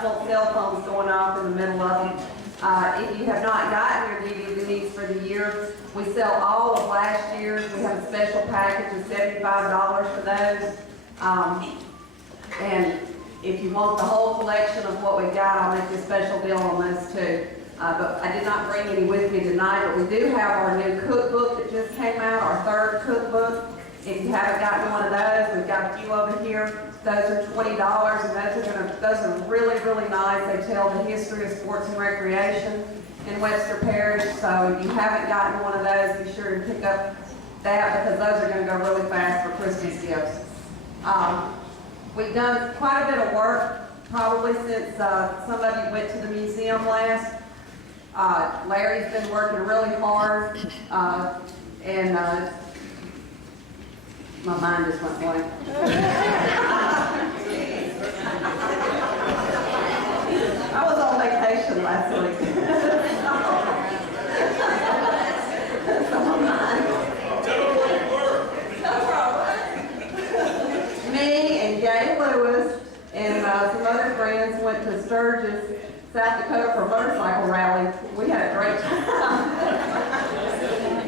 Cell phones going off in the middle of them. If you have not gotten your DVDs for the year, we sell all of last year's. We have a special package of $75 for those. And if you want the whole collection of what we got, I'll make you a special deal on those too. But I did not bring any with me tonight, but we do have our new cookbook that just came out, our third cookbook. If you haven't gotten one of those, we've got a few over here. Those are $20, and those are really, really nice. They tell the history of sports and recreation in Webster Parish. So if you haven't gotten one of those, be sure to pick up that, because those are going to go really fast for Christmas gifts. We've done quite a bit of work, probably since some of you went to the museum last. Larry's been working really hard, and my mind just went blank. I was on vacation last week. Me and Gay Lewis and some other friends went to Sturgis, South Dakota for a motorcycle rally. We had a great time.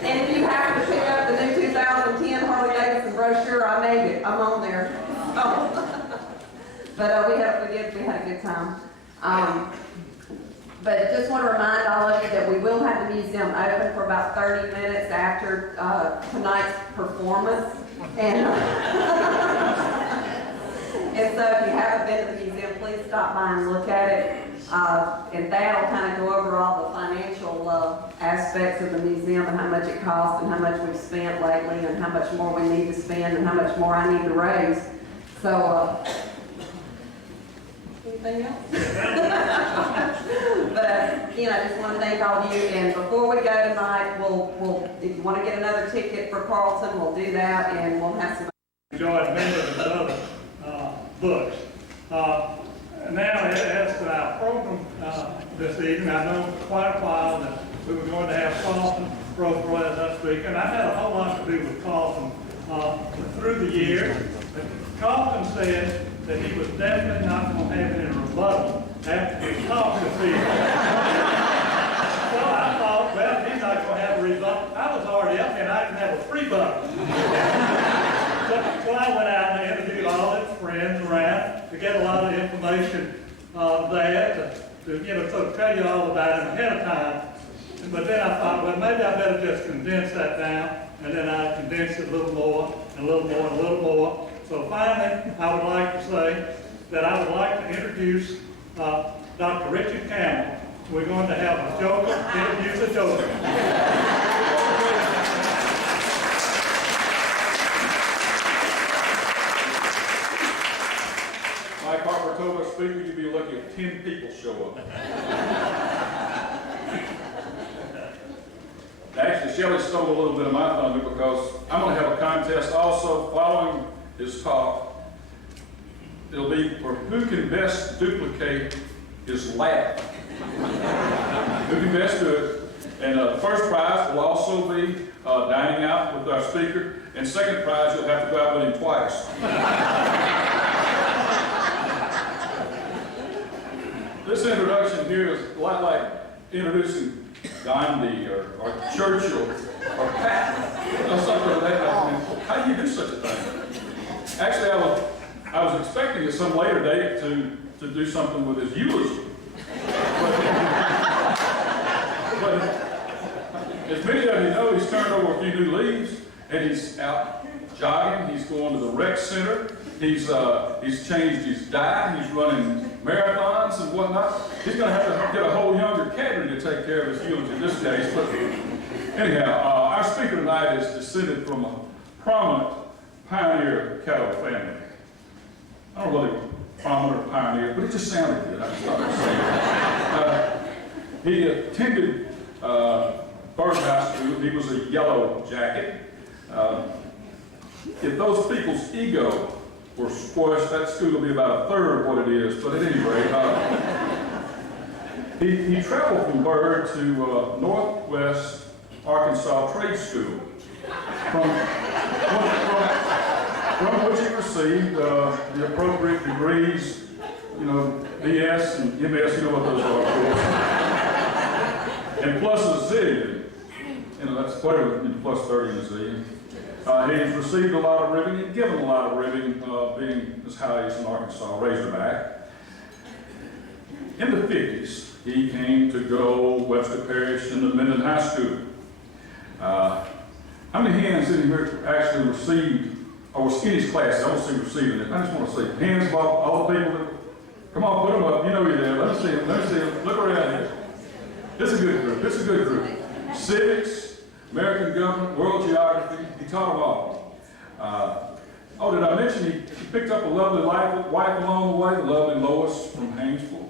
And if you happen to pick up the new 2010 Harley Davidson brochure, I made it. I'm on there. But we had a good time. But just want to remind all of you that we will have the museum open for about 30 minutes after tonight's performance. And, and so if you haven't been to the museum, please stop by and look at it. And that'll kind of go over all the financial aspects of the museum and how much it costs and how much we've spent lately and how much more we need to spend and how much more I need to raise. So, anything else? But, I just want to thank all of you. And before we go tonight, we'll if you want to get another ticket for Carleton, we'll do that, and we'll have some. Enjoyed many of the other books. Now, as to our program this evening, I know for quite a while that we were going to have Carleton Prothro as our speaker, and I had a whole lot to do with Carleton through the years. Carleton said that he was definitely not going to have any rebuttal after his talk this evening. So I thought, well, he's not going to have a rebuttal. I was already up here and I can have a free button. So I went out and interviewed all his friends around to get a lot of information there to sort of tell you all about him ahead of time. But then I thought, well, maybe I better just condense that down, and then I condensed it a little more, and a little more, and a little more. So finally, I would like to say that I would like to introduce Dr. Richard Campbell. We're going to have a joker introduce a joker. Like our October speaker, you'd be lucky if 10 people show up. Actually, Shelley stole a little bit of my thunder because I'm going to have a contest also following his talk. It'll be for who can best duplicate his laugh. Who can best do it. And the first prize will also be dining out with our speaker. And second prize, you'll have to go out with him twice. This introduction here is a lot like introducing Gandhi or Churchill or Patton or something like that. How do you do such a thing? Actually, I was expecting at some later date to do something with his eulogy. But as many of you know, he's turned over a few new leaves and he's out jogging. He's going to the rec center. He's changed his diet. He's running marathons and whatnot. He's going to have to get a whole younger cadre to take care of his eulogy in this case. But anyhow, our speaker tonight is descended from a prominent pioneer cattle family. I don't know whether prominent or pioneer, but it just sounded good. I just started saying it. He attended Burke High School. He was a yellow jacket. If those people's ego were squashed, that school will be about a third of what it is. But at any rate, he traveled from Byrd to Northwest Arkansas Trade School, from which he received the appropriate degrees, BS and MS, you know what those are, of course. And plus a zillion. You know, that's whatever, plus 30 in a zillion. He's received a lot of ribbing and given a lot of ribbing, being as high as an Arkansas Razorback. In the 50s, he came to go Webster Parish in the Minden High School. How many hands in here actually received, or was in his class? I don't see receiving it. I just want to see hands of all the people that, come on, put them up. You know you're there. Let me see them. Let me see them. Look around here. This is a good group. This is a good group. Civics, American government, world geography. He taught them all. Oh, did I mention he picked up a lovely wife along the way, the lovely Lois from Haynesville.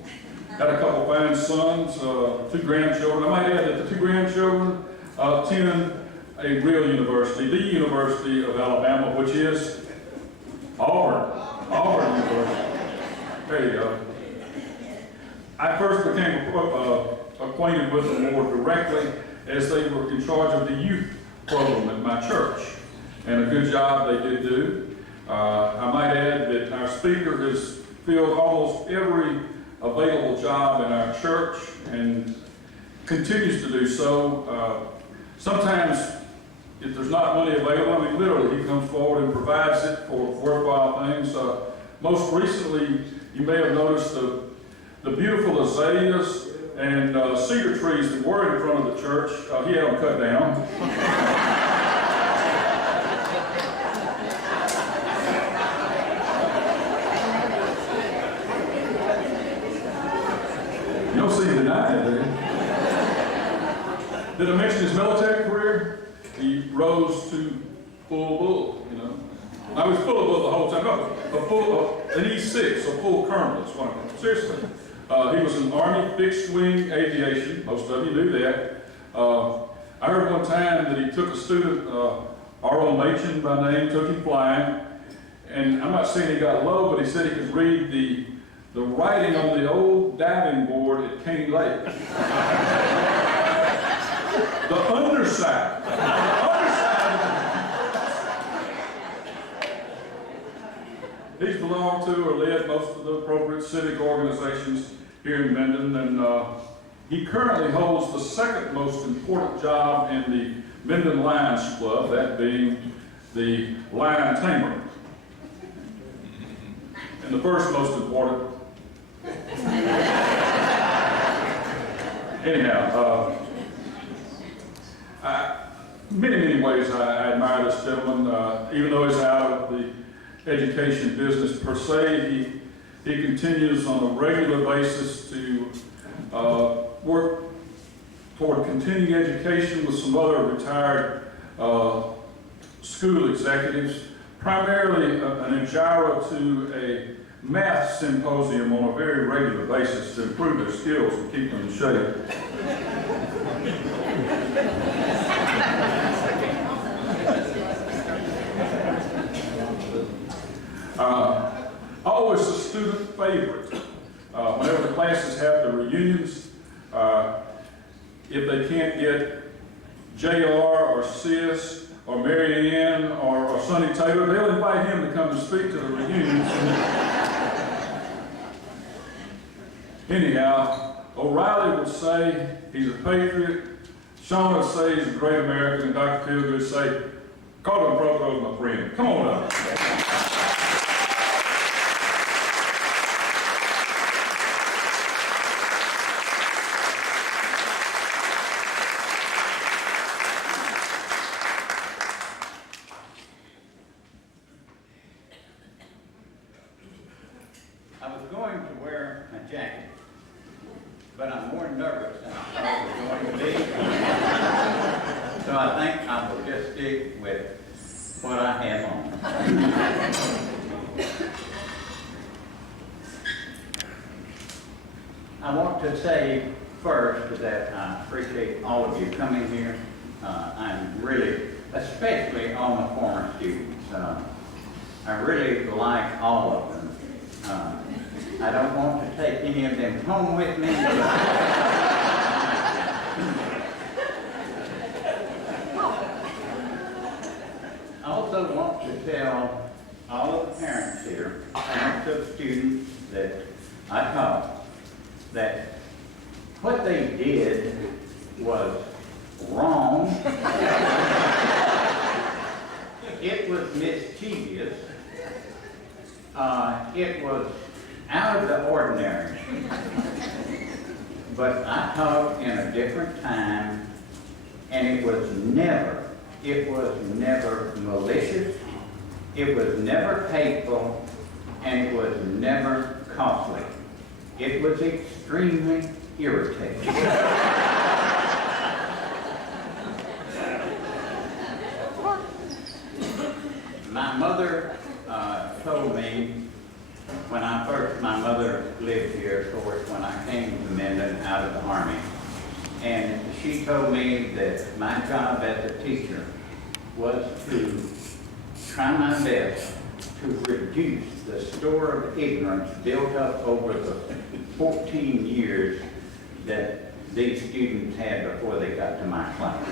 Had a couple fine sons, 2 grandchildren. I might add that the 2 grandchildren attend a real university, the University of Alabama, which is Auburn University. There you go. I first became acquainted with them more directly as they were in charge of the youth program at my church. And a good job they did do. I might add that our speaker has filled almost every available job in our church and continues to do so. Sometimes, if there's not money available, I mean, literally, he comes forward and provides it for worthwhile things. Most recently, you may have noticed the beautiful azaleas and cedar trees that were in front of the church. He had them cut down. You don't see him deny that, do you? Did I mention his military career? He rose to full bull, you know. I was full of bull the whole time. No, an E6, a full colonel, that's what I mean. Seriously. He was in Army fixed-wing aviation. Most of you knew that. I heard one time that he took a student, R.O. Machen by name, took him flying. And I'm not saying he got low, but he said he could read the writing on the old diving board at Cane Lake. The underside. He's belonged to or led most of the appropriate civic organizations here in Minden, and he currently holds the second most important job in the Minden Lions Club, that being the lion tamer. And the first most important. Anyhow, many ways I admire this gentleman. Even though he's out of the education business per se, he continues on a regular basis to work toward continuing education with some other retired school executives, primarily an enjira to a math symposium on a very regular basis to improve their skills and keep them in shape. Always a student favorite. Whenever the classes have the reunions, if they can't get JR or Sis or Mary Ann or Sonny Taylor, they'll invite him to come and speak to the reunions. Anyhow, O'Reilly would say he's a patriot, Sean would say he's a great American, and Dr. Phil would say, Carleton Prothro is my friend. Come on up. I was going to wear my jacket, but I'm more nervous than I thought I was going to be. So I think I will just stick with what I have on. I want to say first that I appreciate all of you coming here. I'm really, especially all my former students. I really like all of them. I don't want to take any of them home with me. I also want to tell all of the parents here, parents of students that I taught, that what they did was wrong. It was mischievous. It was out of the ordinary. But I taught in a different time, and it was never malicious, it was never hateful, and it was never costly. It was extremely irritating. My mother told me, my mother lived here, of course, when I came to Minden out of the Army. And she told me that my job as a teacher was to try my best to reduce the store of ignorance built up over the 14 years that these students had before they got to my class.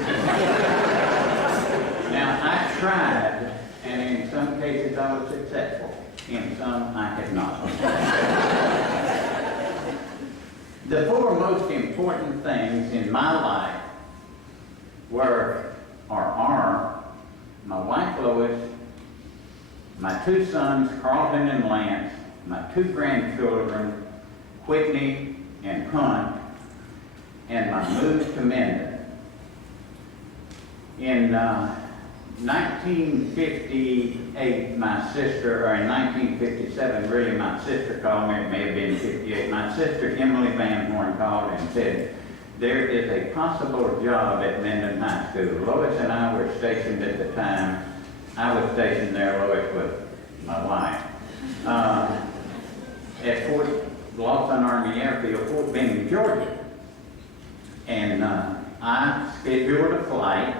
Now, I tried, and in some cases I was successful. In some, I had not. The four most important things in my life are my wife Lois, my two sons, Carleton and Lance, my two grandchildren, Whitney and Hunt, and my move to Minden. In 1958, my sister, or in 1957, really, my sister called me, it may have been 58, my sister Emily Van Horn called and said, there is a possible job at Minden High School. Lois and I were stationed at the time. I was stationed there, Lois was my wife, at Fort Lawson Army Airfield, Fort Benning, Georgia. And I scheduled a flight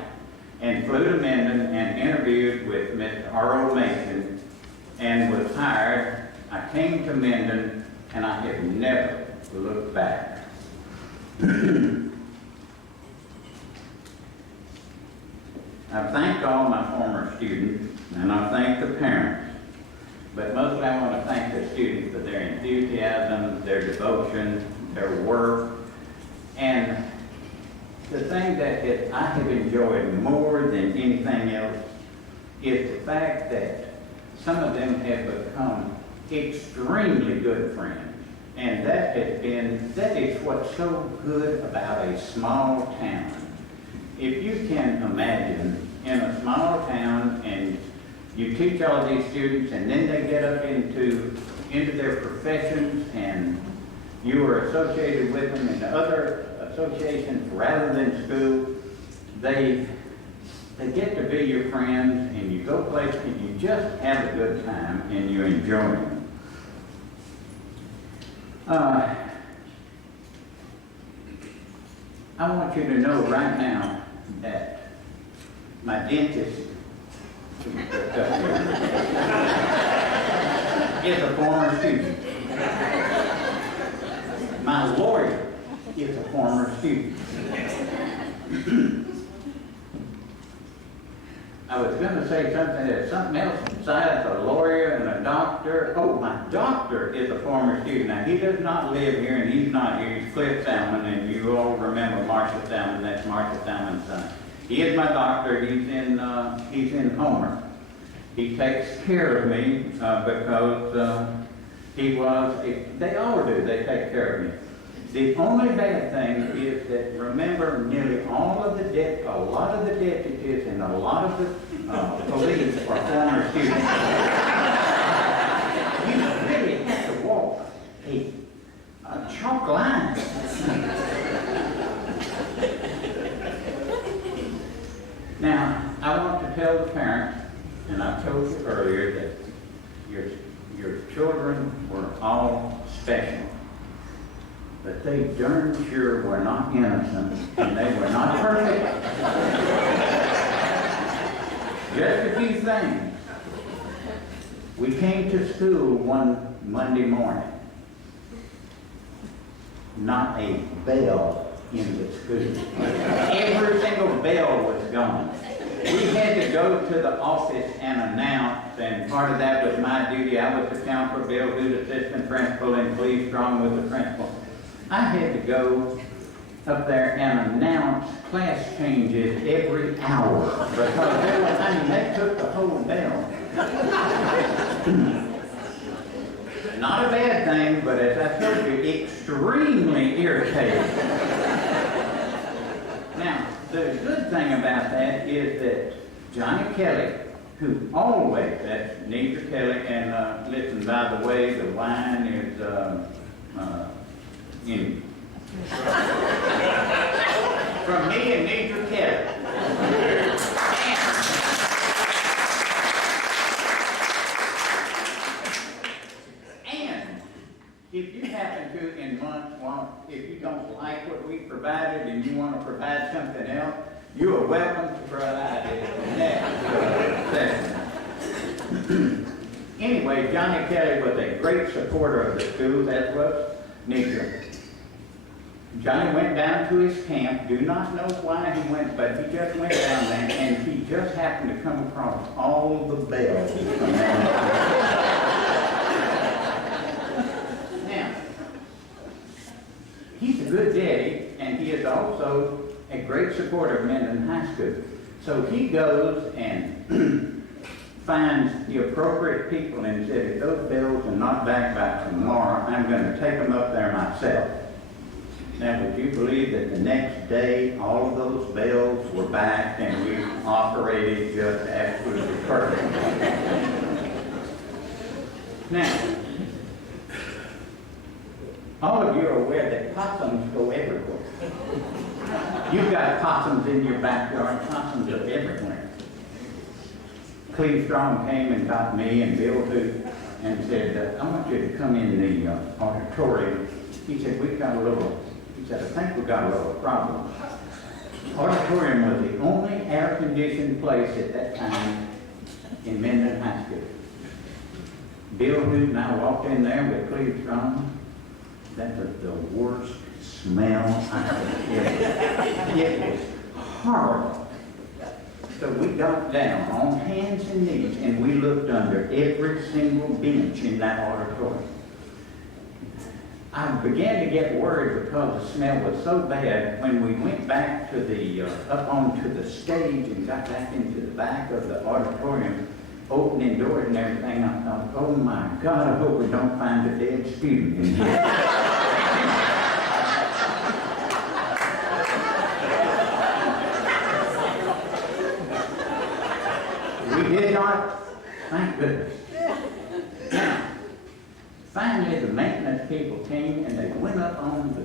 and flew to Minden and interviewed with Mr. R.O. Mason and was hired. I came to Minden and I have never looked back. I thank all my former students and I thank the parents, but mostly I want to thank the students for their enthusiasm, their devotion, their work, and the thing that I have enjoyed more than anything else is the fact that some of them have become extremely good friends. And that is what's so good about a small town. If you can imagine in a small town and you teach all of these students and then they get up into their professions and you are associated with them in other associations rather than school, they get to be your friends and you go places and you just have a good time and you enjoy them. I want you to know right now that my dentist is a former student. My lawyer is a former student. I was going to say something else besides a lawyer and a doctor. Oh, my doctor is a former student. Now, he does not live here, and he's not here. He's Cliff Salmon, and you all remember Marcia Salmon. That's Marcia Salmon's son. He is my doctor. He's in Homer. He takes care of me because they all do. They take care of me. The only bad thing is that, remember, nearly all of a lot of the deputies and a lot of the police are former students. You really have to walk a chalk line. Now, I want to tell the parents, and I told you earlier, that your children were all special. But they darn sure were not innocent, and they were not perfect. Just a few things. We came to school one Monday morning. Not a bell in the school. Every single bell was gone. We had to go to the office and announce, and part of that was my duty. I was to count for Bill, who's assistant principal, and Cleve Strong was the principal. I had to go up there and announce class changes every hour because they took the whole bell. Not a bad thing, but as I told you, extremely irritating. Now, the good thing about that is that Johnny Kelly, who always, that's Nidra Kelly, and listen, by the way, the wine is in from me and Nidra Kelly. And if you happen to, in months, if you don't like what we provided and you want to provide something else, you are welcome to provide it next session. Anyway, Johnny Kelly was a great supporter of the school, as was Nidra. Johnny went down to his camp, do not know why he went, but he just went down there and he just happened to come across all the bells. Now, he's a good daddy and he is also a great supporter of Minden High School. So he goes and finds the appropriate people and said, if those bells are not back by tomorrow, I'm going to take them up there myself. Now, would you believe that the next day, all of those bells were back and we operated just absolutely perfect? Now, all of you are aware that possums go everywhere. You've got possums in your backyard, possums are everywhere. Cleve Strong came and got me and Bill Hoot and said, I want you to come in the auditorium. He said, we've got a little, he said, I think we've got a little problem. Auditorium was the only air-conditioned place at that time in Minden High School. Bill Hoot and I walked in there with Cleve Strong. That was the worst smell I ever. It was horrible. So we got down on hands and knees and we looked under every single bench in that auditorium. I began to get worried because the smell was so bad. When we went back to the, up onto the stage and got back into the back of the auditorium, opening doors and everything, I thought, oh my God, I hope we don't find a dead student in here. We did not, thank goodness. Now, finally the maintenance people came and they went up on the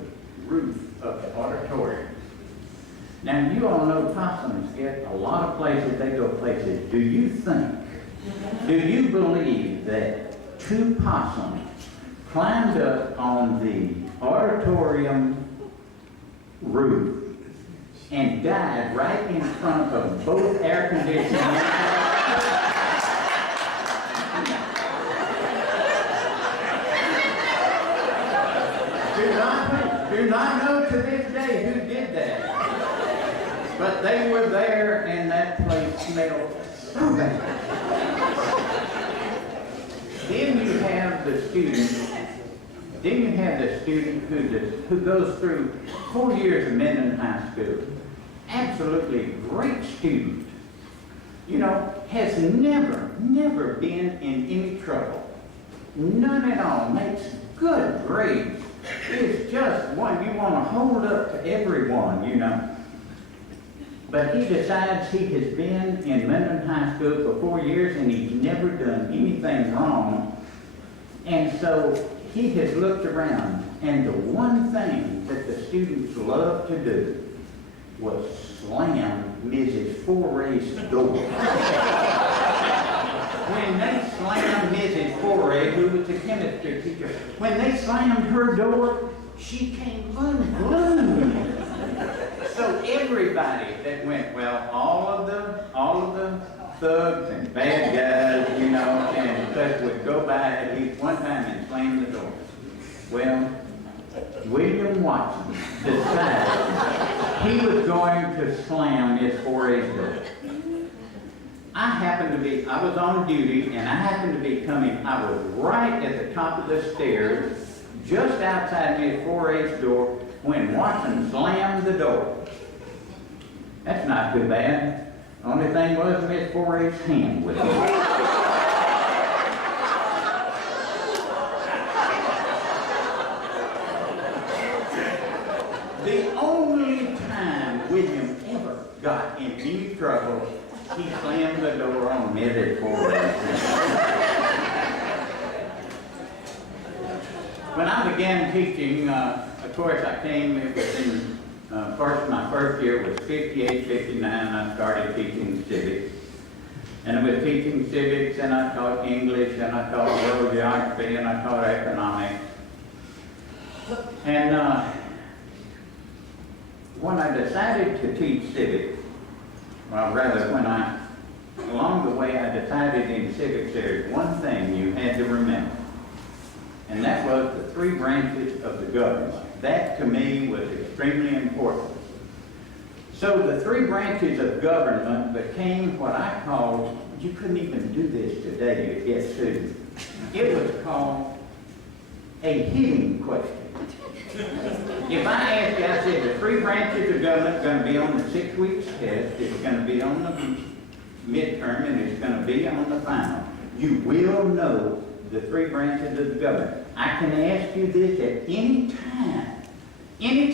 roof of the auditorium. Now, you all know possums get a lot of places, they go places. Do you believe that 2 possums climbed up on the auditorium roof and died right in front of both air conditioning? Do not know to this day who did that. But they were there and that place smelled so bad. Then you have the student, who goes through 4 years of Minden High School. Absolutely great student. You know, has never been in any trouble. None at all. Makes good grades. It's just one you want to hold up to everyone, you know. But he decides he has been in Minden High School for 4 years and he's never done anything wrong. And so he has looked around and the one thing that the students love to do was slam Mrs. Foray's door. When they slammed Mrs. Foray, who was the chemistry teacher, when they slammed her door, she came unglued. So everybody that went, well, all of the thugs and bad guys, you know, and such would go by at least one time and slam the door. Well, William Watson decided he was going to slam Miss Foray's door. I was on duty and I happened to be coming, I was right at the top of the stairs just outside Miss 4H door when Watson slammed the door. That's not too bad. Only thing was Miss 4H's hand with it. The only time William ever got in any trouble, he slammed the door on Miss 4H. When I began teaching, of course I came, it was in, my first year was 58, 59, I started teaching civics. And I was teaching civics, and I taught English, and I taught world geography, and I taught economics. And when I decided to teach civics, well rather along the way I decided in civics there's one thing you had to remember. And that was the three branches of the government. That, to me, was extremely important. So the three branches of government became what I called, you couldn't even do this today to get sued. It was called a hitting question. If I asked you, I said, the three branches of government are going to be on the 6 weeks test, it's going to be on the midterm, and it's going to be on the final. You will know the three branches of the government. I can ask you this at any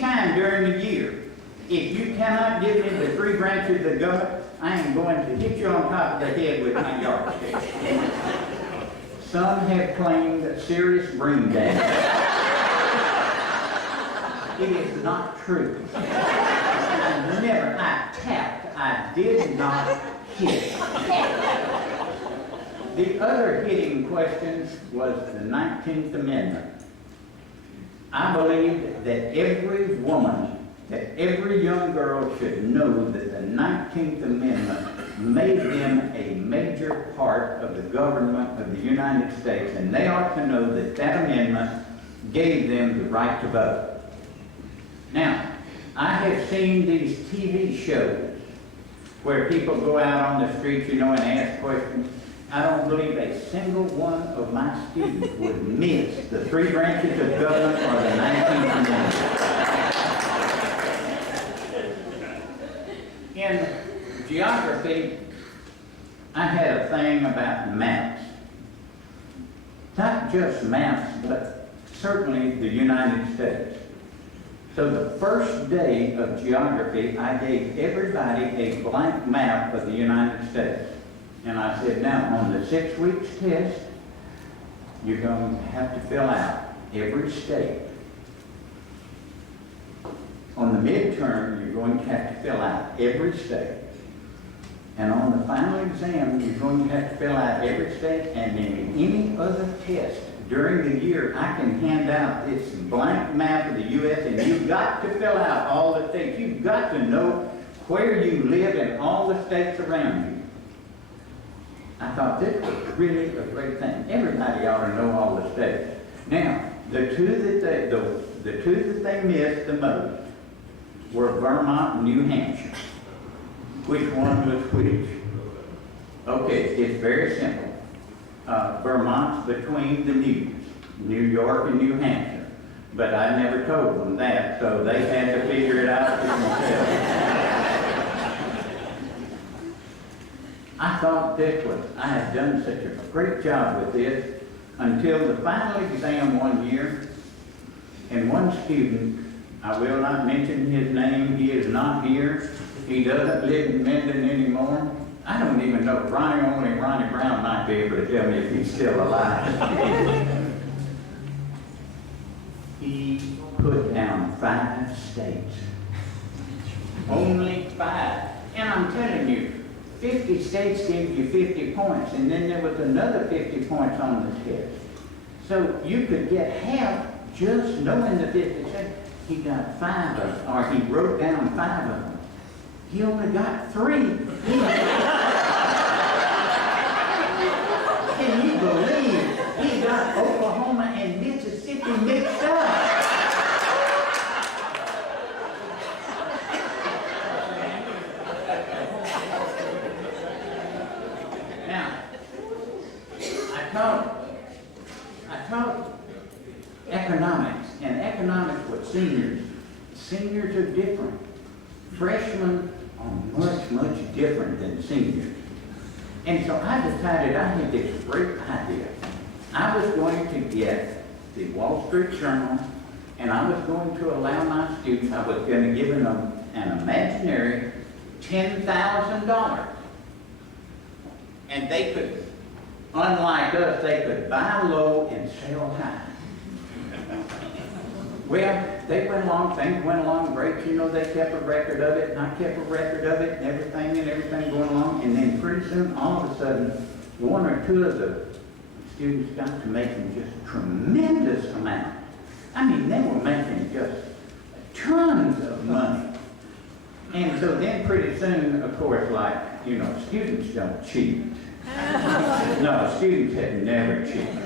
time during the year. If you cannot give me the three branches of the government, I am going to hit you on top of the head with my yardstick. Some have claimed serious brain damage. It is not true. I tapped. I did not hit. The other hitting question was the 19th Amendment. I believe that every woman, that every young girl should know that the 19th Amendment made them a major part of the government of the United States, and they ought to know that that amendment gave them the right to vote. Now, I have seen these TV shows where people go out on the streets, and ask questions. I don't believe a single one of my students would miss the three branches of government or the 19th Amendment. In geography, I had a thing about maps. Not just maps, but certainly the United States. So the first day of geography, I gave everybody a blank map of the United States. And I said, now, on the 6 weeks test, you're going to have to fill out every state. On the midterm, you're going to have to fill out every state. And on the final exam, you're going to have to fill out every state, and in any other test during the year, I can hand out this blank map of the U.S., and you've got to fill out all the states. You've got to know where you live in all the states around you. I thought this was really a great thing. Everybody ought to know all the states. Now, the two that they missed the most were Vermont and New Hampshire. Which one was which? Okay, it's very simple. Vermont's between the News, New York and New Hampshire. But I never told them that, so they had to figure it out for themselves. I thought I had done such a great job with this until the final exam one year, and one student, I will not mention his name, he is not here, he doesn't live in Mendon anymore. I don't even know, only Ronnie Brown might be able to tell me if he's still alive. He put down 5 states. Only 5. And I'm telling you, 50 states gave you 50 points, and then there was another 50 points on the test. So you could get half just knowing the 50 states. He got 5 of them, or he wrote down 5 of them. He only got 3. Can you believe he got Oklahoma and Mississippi mixed up? I taught economics seniors are different. Freshmen are much, much different than seniors. And so I decided I had this great idea. I was going to get the Wall Street Journal, and I was going to allow my students, I was going to give them an imaginary $10,000. And they could, unlike us, they could buy low and sell high. Well, they went along, things went along great, you know, they kept a record of it, and I kept a record of it, and everything going along, and then pretty soon, all of a sudden, one or two of the students got to making just tremendous amounts. I mean, they were making just tons of money. And so then pretty soon, of course, like, you know, students don't cheat. No, students have never cheated.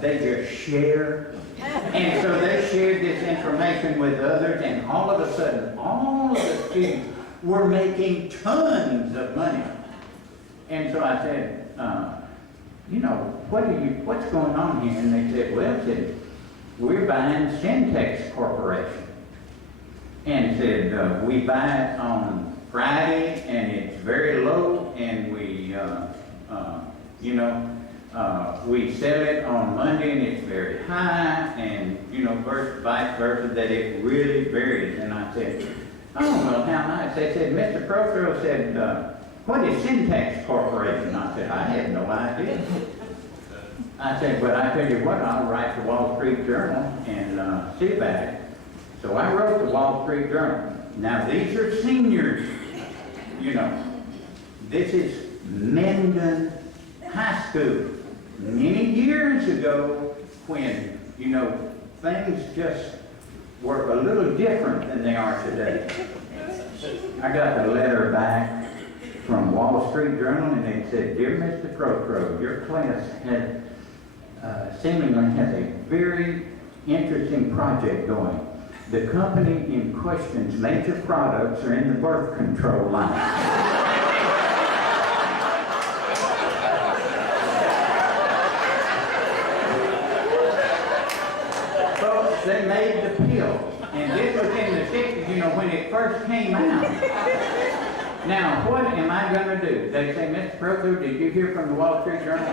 They just share. And so they shared this information with others, and all of a sudden, all of the students were making tons of money. And so I said, you know, what's going on here? And they said, well, we're buying Syntex Corporation. And said, we buy it on Friday, and it's very low, and we, you know, we sell it on Monday, and it's very high, and, you know, vice versa, that it really varies. And I said, oh, well, how nice. They said, Mr. Prothro said, what is Syntex Corporation? I said, I have no idea. I said, but I tell you what, I'll write the Wall Street Journal and see about it. So I wrote the Wall Street Journal. Now, these are seniors, you know. This is Mendon High School. Many years ago, when, you know, things just were a little different than they are today. I got the letter back from Wall Street Journal, and it said, Dear Mr. Prothro, your class has, seemingly has a very interesting project going. The company in question's major products are in the birth control line. They made the pill, and this was in the 60s, you know, when it first came out. Now, what am I going to do? They say, Mr. Prothro, did you hear from the Wall Street Journal? I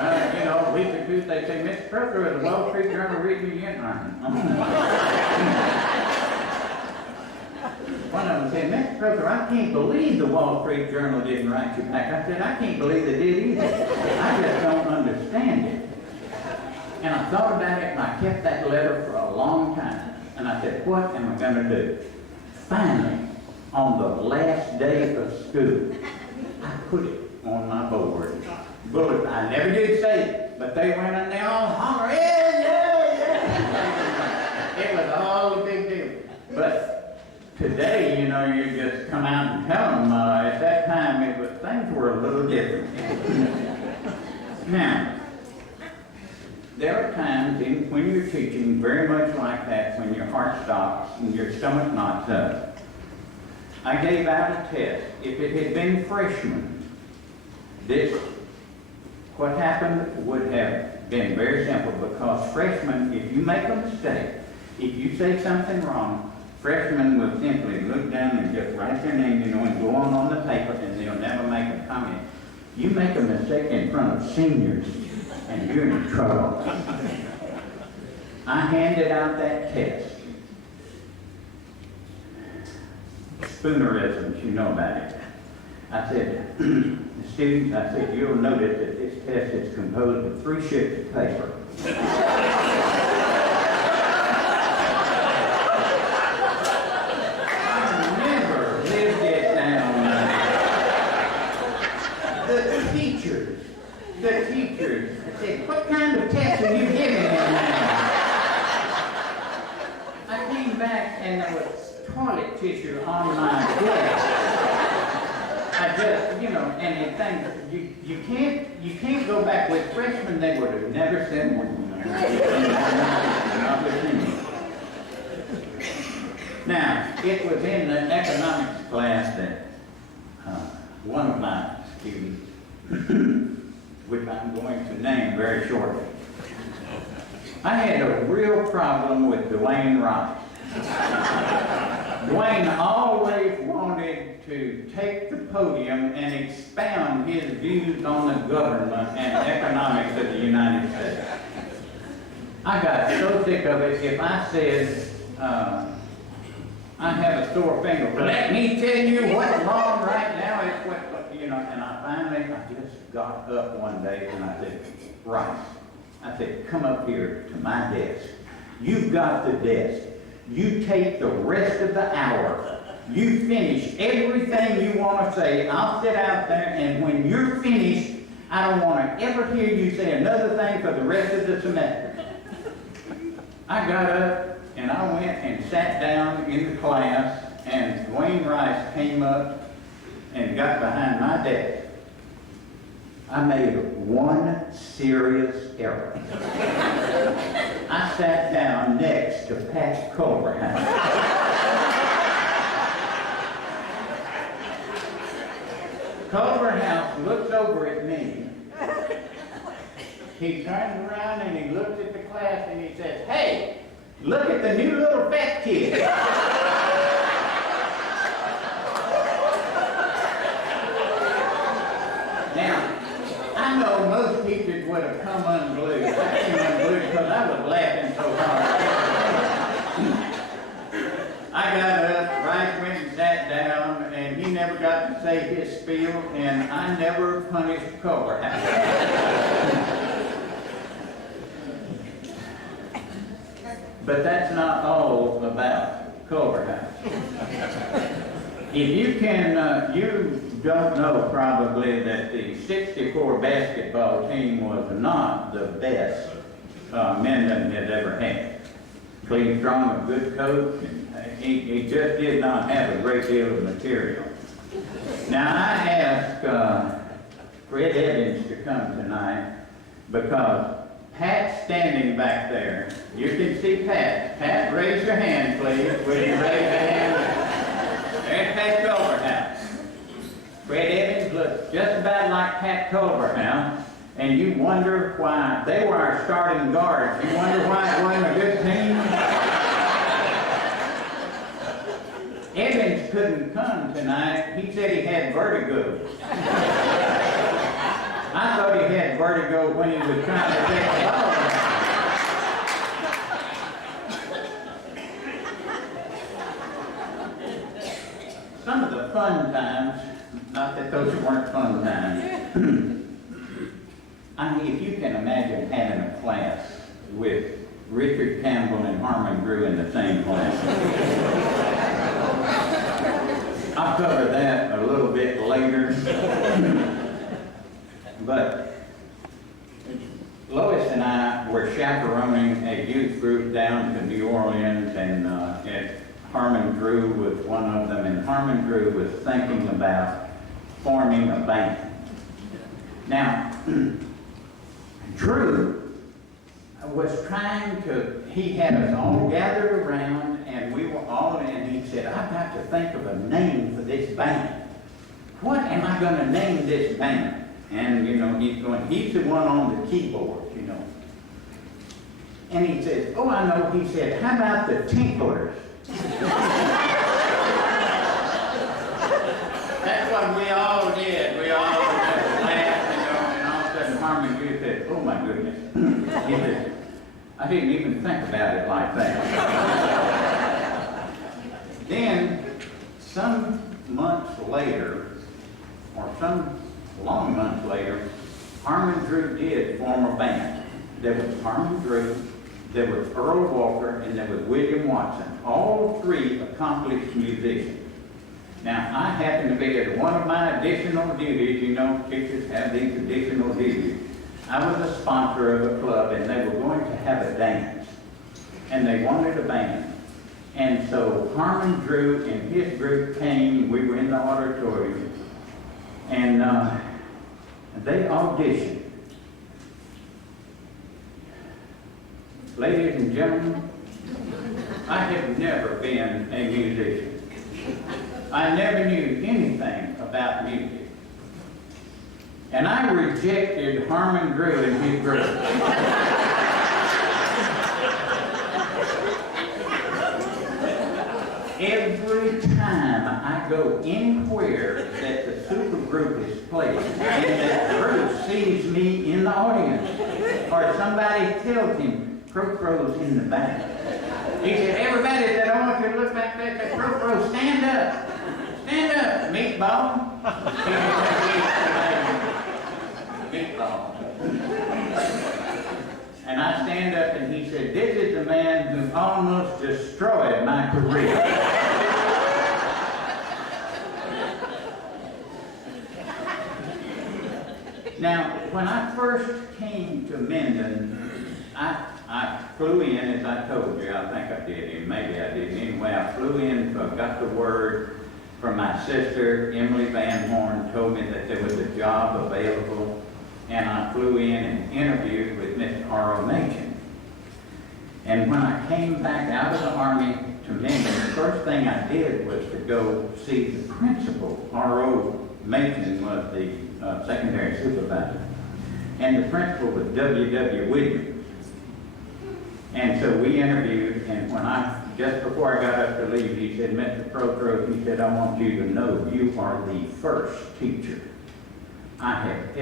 say, you know, a week or two, they say, Mr. Prothro, is the Wall Street Journal reading you yet? One of them said, Mr. Prothro, I can't believe the Wall Street Journal didn't write you back. I said, I can't believe they did either. I just don't understand it. And I thought about it, and I kept that letter for a long time. And I said, what am I going to do? Finally, on the last day of school, I put it on my board. Bullet. I never did say it, but they went and they all holler, yeah. It was all a big deal. But today, you know, you just come out and tell them. At that time, things were a little different. Now, there are times when you're teaching very much like that, when your heart stops and your stomach knots up. I gave out a test. If it had been freshmen, what happened would have been very simple, because freshmen, if you make a mistake, if you say something wrong, freshmen will simply look down and just write their name, you know, and go on the paper, and they'll never make a comment. You make a mistake in front of seniors, and you're in trouble. I handed out that test. Spoonerisms, you know about it. I said, the students, I said, you'll notice that this test is composed of 3 sheets of paper. The teachers said, what kind of test are you giving him now? I came back and there was toilet tissue on my desk. I just, you know, and the thing, you can't go back with freshmen. They would have never said one. Now, it was in the economics class that one of my students which I'm going to name very shortly. I had a real problem with Dwayne Rice. Dwayne always wanted to take the podium and expound his views on the government and economics of the United States. I got so sick of it. If I said, I have a sore finger, but let me tell you what's wrong right now. It's what, you know, and I just got up one day and I said, Rice, I said, come up here to my desk. You've got the desk. You take the rest of the hour. You finish everything you want to say. I'll sit out there, and when you're finished, I don't want to ever hear you say another thing for the rest of the semester. I got up, and I went and sat down in the class, and Dwayne Rice came up and got behind my desk. I made one serious error. I sat down next to Pat Culverhouse. Culverhouse looks over at me. He turns around and he looks at the class and he says, hey, look at the new little fat kid. Now, I know most teachers would have come unglued. I came unglued because I was laughing so hard. I got up, Rice went and sat down, and he never got to say his spiel, and I never punished Culverhouse. But that's not all about Culverhouse. If you can, you don't know probably that the 64 basketball team was not the best Minden has ever had. Cleve Strong, a good coach, and he just did not have a great deal of material. Now I asked Fred Evans to come tonight because Pat's standing back there. You can see Pat. Pat, raise your hand, please. Will you raise your hand? There's Pat Culverhouse. Fred Evans looks just about like Pat Culverhouse, and you wonder why. They were our starting guards. You wonder why it wasn't a good team? Evans couldn't come tonight. He said he had vertigo. I thought he had vertigo when he was trying to take the ball. Some of the fun times, not that those weren't fun times. I mean, if you can imagine having a class with Richard Campbell and Harmon Drew in the same class. I'll cover that a little bit later. But Lois and I were chaperoning a youth group down to New Orleans, and Harmon Drew was one of them, and Harmon Drew was thinking about forming a band. Now, Drew was trying to, he had us all gathered around, and we were all in, and he said, I've got to think of a name for this band. What am I going to name this band? And, you know, he's the one on the keyboard, you know. And he said, oh, I know, he said, how about the Tinklers? That's what we all did. We all just laughed, you know, and all of a sudden Harmon Drew said, oh my goodness. He said, I didn't even think about it like that. Then, some months later, or some long months later, Harmon Drew did form a band. There was Harmon Drew, there was Earl Walker, and there was William Watson, all three accomplished musicians. Now, I happened to be at one of my additional duties. You know, teachers have these additional duties. I was a sponsor of a club, and they were going to have a dance, and they wanted a band. And so Harmon Drew and his group came, we were in the auditorium, and they auditioned. Ladies and gentlemen, I have never been a musician. I never knew anything about music. And I rejected Harmon Drew and his group. Every time I go anywhere that the super group is playing, and that group sees me in the audience, or somebody tells him, Prothro's in the back. He said, everybody that I want you to look back there, said, Prothro, stand up. Stand up, meatball. Meatball. And I stand up and he said, this is the man who almost destroyed my career. Now, when I first came to Minden, I flew in, as I told you, I think I did, and maybe I didn't. Anyway, I flew in, got the word from my sister, Emily Van Horn, told me that there was a job available, and I flew in and interviewed with Miss R.O. Machen. And when I came back out of the Army to Minden, the first thing I did was to go see the principal. R.O. Machen was the secondary supervisor. And the principal was W.W. Williams. And so we interviewed, and just before I got up to leave, he said, Mr. Prothro, he said, I want you to know you are the first teacher I have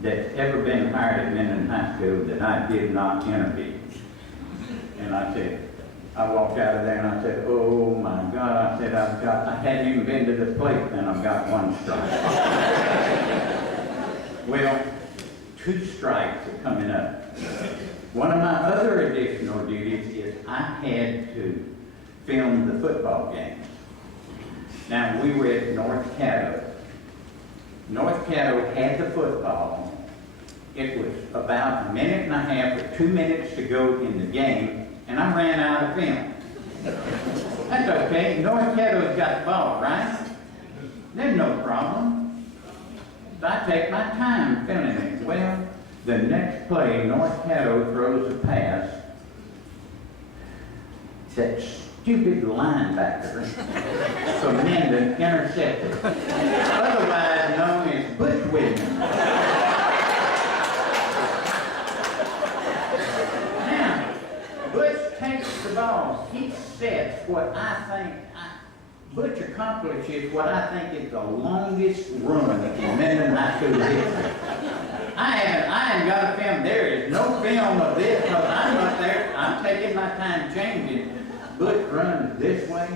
that's ever been hired at Minden High School that I did not interview. And I said, I walked out of there and I said, oh my God, I said, I hadn't even been to the plate and I've got one strike. Well, 2 strikes are coming up. One of my other additional duties is I had to film the football games. Now, we were at North Caddo. North Caddo had the football. It was about a minute and a half or 2 minutes to go in the game, and I ran out of film. That's okay. North Caddo's got the ball, right? There's no problem. So I take my time filming it. Well, the next play, North Caddo throws a pass. That stupid linebacker from Minden intercepted, otherwise known as Butch Williams. Now, Butch takes the ball. He sets what I think, Butch accomplishes what I think is the longest run in Minden High School history. I haven't got a film. There is no film of this because I'm up there. I'm taking my time changing. Butch runs this way.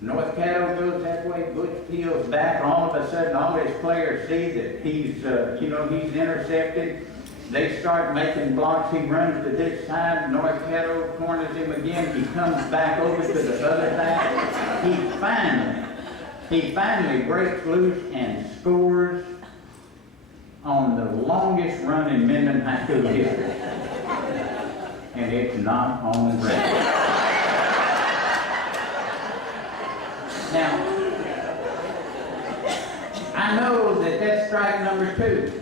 North Caddo goes that way. Butch peels back. All of a sudden, all his players see that he's intercepted. They start making blocks. He runs to this side. North Caddo corners him again. He comes back over to the other side. He finally breaks loose and scores on the longest run in Minden High School history. And it's not on record. Now, I know that that's strike number 2.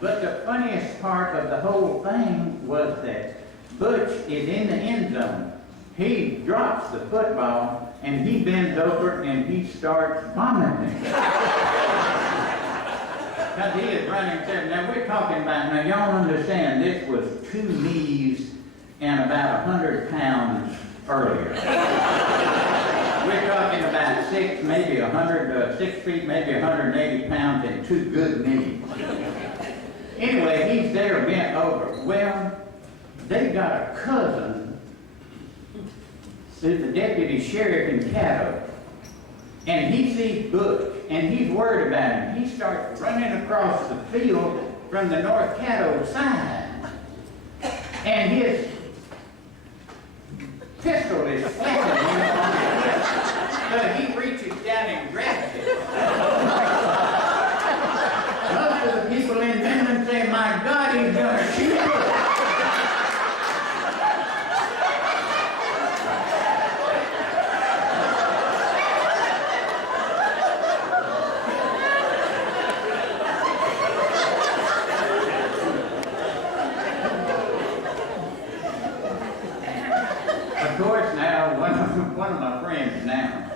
But the funniest part of the whole thing was that Butch is in the end zone. He drops the football and he bends over and he starts vomiting. Because he is running 7. Now we're talking about, now y'all understand, this was 2 knees and about 100 pounds earlier. We're talking about 6 feet, maybe 180 pounds and 2 good knees. Anyway, he's there bent over. Well, they got a cousin who's the deputy sheriff in Caddo. And he sees Butch, and he's worried about him. He starts running across the field from the North Caddo side. And his pistol is flapping him on the hip. So he reaches down and grabs it. Most of the people in Minden say, my God, he's going to shoot Butch. Of course, now, one of my friends now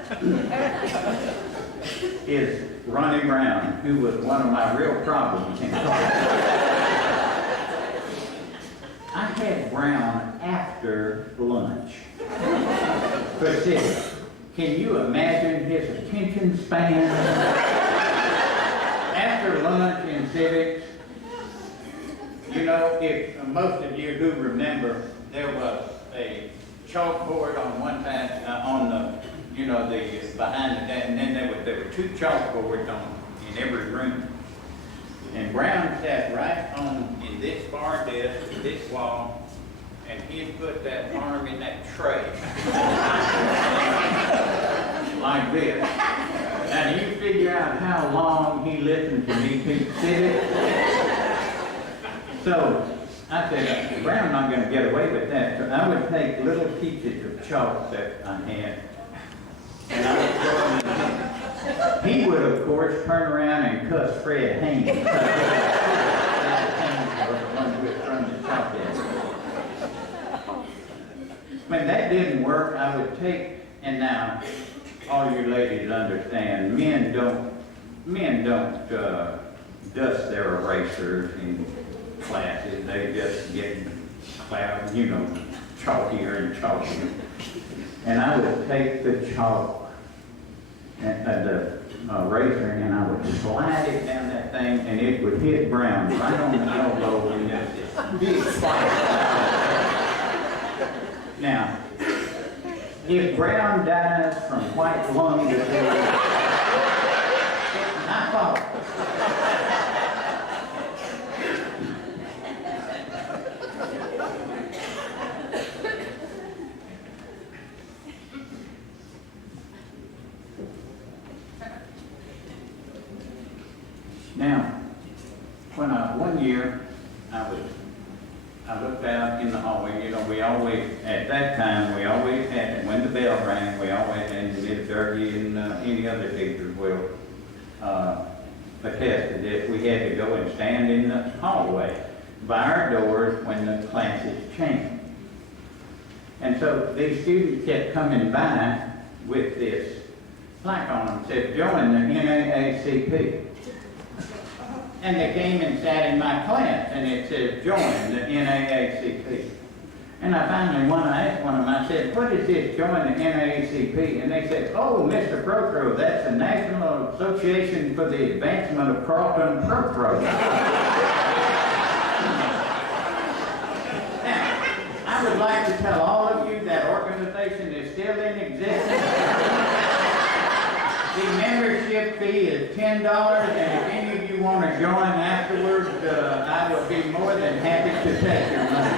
is Ronnie Brown, who was one of my real problems in college. I had Brown after lunch. Pacific. Can you imagine his attention span? After lunch in civics, you know, if most of you who remember, there was a chalkboard on one side, on the, you know, the behind the desk, and then there were two chalkboards in every room. And Brown sat right in this bar desk, this wall, and he'd put that arm in that tray. Like this. Now, do you figure out how long he listened to me teach civics? So, I said, Brown's not going to get away with that. So I would take little pieces of chalk that I had, and I would throw them in him. He would, of course, turn around and cuss Fred Haynes. Fred Haynes was the one who had thrown the chalk at him. When that didn't work, I would take, and now, all you ladies understand, men don't dust their erasers in classes. They just get cloud, you know, chalkier and chalkier. And I would take the chalk and the eraser, and I would slide it down that thing, and it would hit Brown right on the elbow, and just this big spike. Now, if Brown dies from white lung disease, it's my fault. Now, when one year I looked out in the hallway. You know, we always, at that time, we always had, when the bell rang, we always had Miss Durkee and any other teachers will attest to this. We had to go and stand in the hallway by our doors when the classes changed. And so these students kept coming by with this plaque on them that said, join the NAACP. And they came and sat in my class, and it said, join the NAACP. And I finally, I asked one of them, I said, what is this, join the NAACP? And they said, oh, Mr. Prothro, that's the National Association for the Advancement of Carleton Prothro. Now, I would like to tell all of you that organization is still in existence. The membership fee is $10, and if any of you want to join afterwards, I would be more than happy to take your money.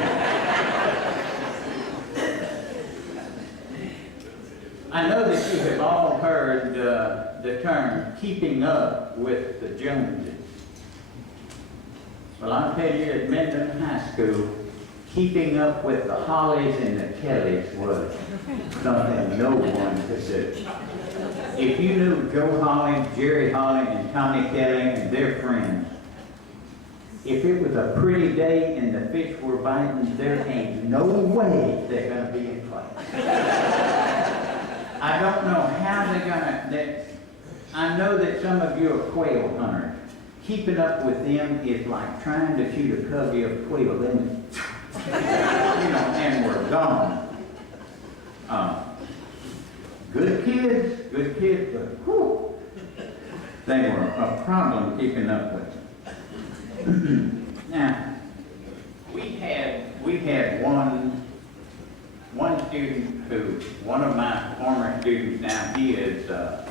I know that you have all heard the term, keeping up with the Joneses. Well, I'll tell you, at Minden High School, keeping up with the Hollies and the Kellys was something no one could do. If you knew Joe Holly, Jerry Holly, and Tommy Kelly and their friends, if it was a pretty day and the fish were biting, there ain't no way they're going to be in class. I don't know how they're going to, I know that some of you are quail hunters. Keeping up with them is like trying to shoot a covey of quail, and, and we're gone. Good kids, but whew, they were a problem keeping up with them. Now, we had one student who, one of my former students now, he is the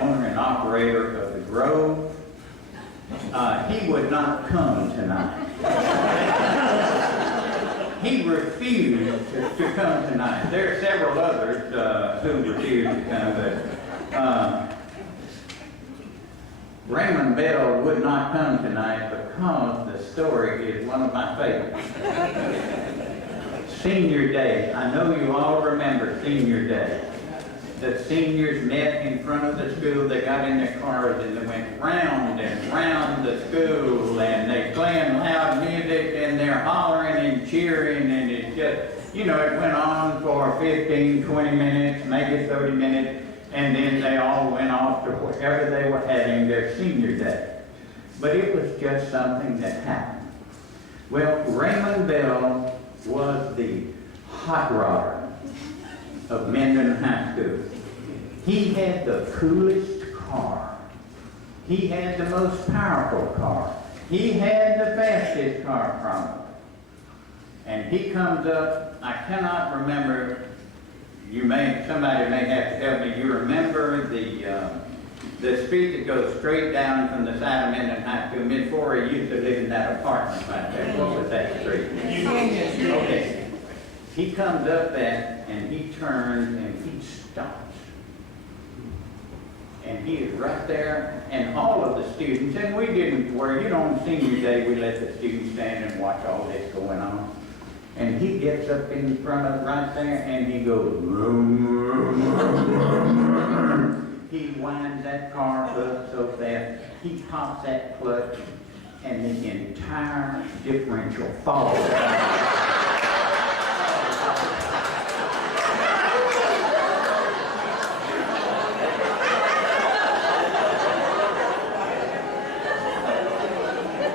owner and operator of the Grove. He would not come tonight. He refused to come tonight. There are several others who refused to come, but Raymond Bell would not come tonight because the story is one of my favorites. Senior Day. I know you all remember Senior Day. The seniors met in front of the school. They got in their cars and they went round and round the school, and they playing loud music and they're hollering and cheering, and it just, it went on for 15, 20 minutes, maybe 30 minutes, And then they all went off to wherever they were having their senior day. But it was just something that happened. Well, Raymond Bell was the hot rodder of Mendon High School. He had the coolest car. He had the most powerful car. He had the fastest car, probably. And he comes up, I cannot remember, somebody may have to help me, you remember the street that goes straight down from the side of Mendon High School. Miss Forey used to live in that apartment right there. What was that street? Okay. He comes up that and he turns and he stops. And he is right there, and all of the students, and we didn't worry, on senior day, we let the students stand and watch all this going on. And he gets up in front of right there, and he goes, vroom, vroom, vroom, vroom. He winds that car up so fast, he pops that clutch, and the entire differential falls.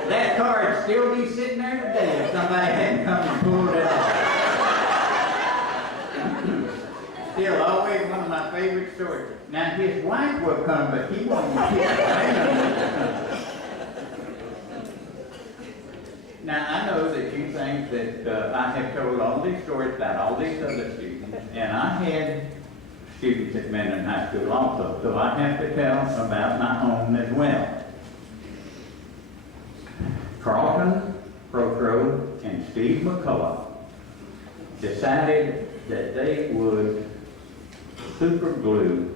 That car would still be sitting there today if somebody hadn't come and pulled it off. Still always one of my favorite stories. Now his wife will come, but he won't keep it. Now I know that you think that I have told all these stories about all these other students, and I had students at Mendon High School also, so I have to tell about my own as well. Carleton Prothro and Steve McCullough decided that they would super glue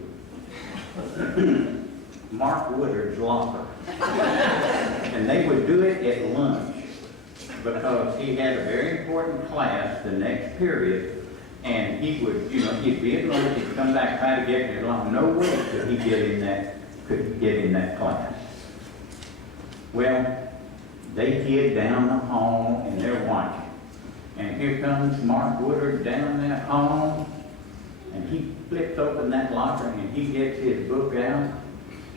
Mark Woodard's locker. And they would do it at lunch because he had a very important class the next period, and he would, he'd be at lunch, he'd come back, try to get his locker. No way could he get in that class. Well, they hid down the hall and they're watching. And here comes Mark Woodard down that hall, and he flips open that locker and he gets his book out,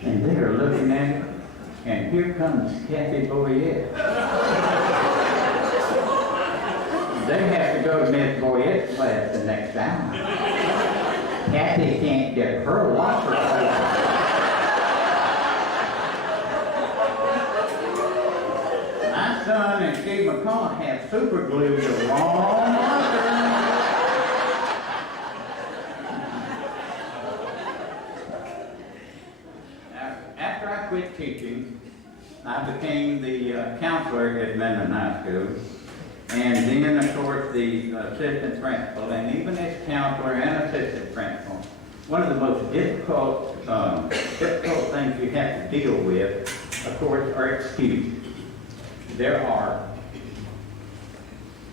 and they're looking at him, and here comes Kathy Boyette. They have to go to Miss Boyette's class the next hour. Kathy can't get her locker open. My son and Steve McCullough have super glued the wrong locker. After I quit teaching, I became the counselor at Mendon High School, and then, of course, the assistant principal, and even as counselor and assistant principal, one of the most difficult things you have to deal with, of course, are excuses. There are